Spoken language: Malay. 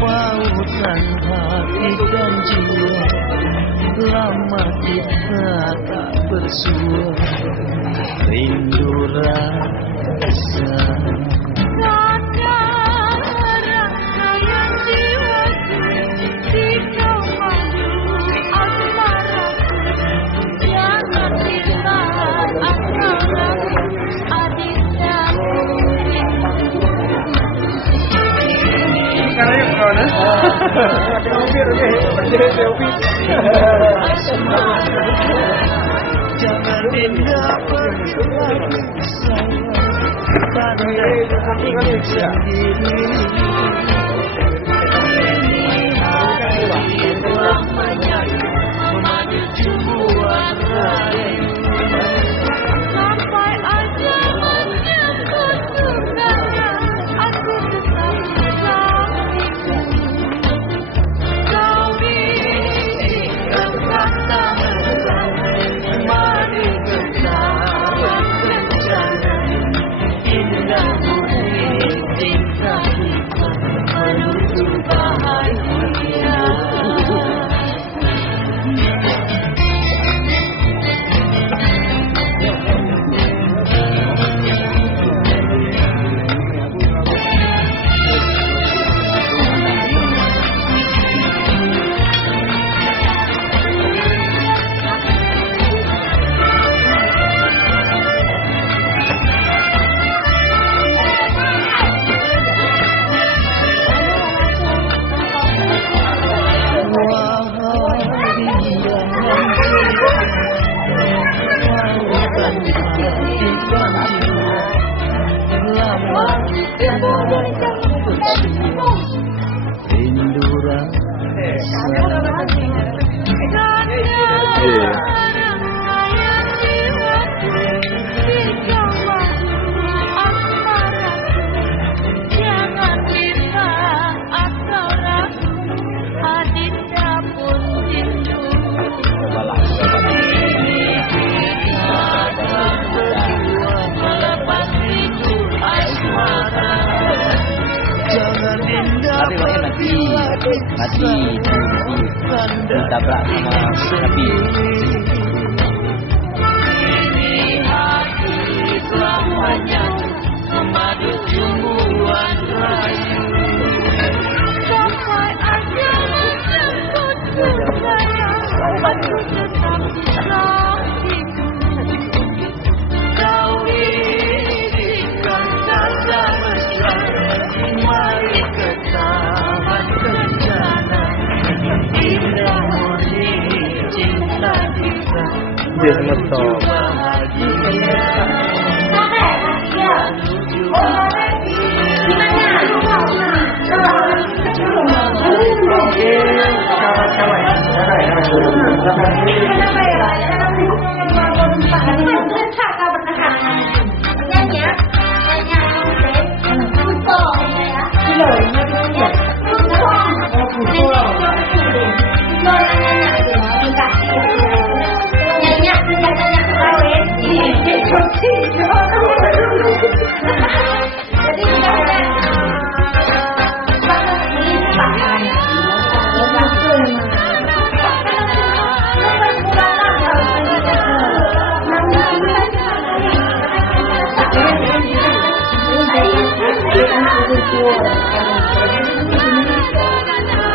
Pausan hati dan jiwa, lama kita tak bersua, rindu rasa. Jangan indah berlalu sayang, pandai sendiri. Ini telah menyatu memadu jubuan rayu. Sampai aja menyangkut tunanya, aku tetap mati ditabrak sama sapi. Ini hati telah menyatu memadu tumbuhan rayu. Sampai aja menyangkut tunanya, aku tetap saktiku. Kau izinkan saja mesra, mari ketahuan rencana. Indah murni cinta kita, menuju bahagia. Thank you.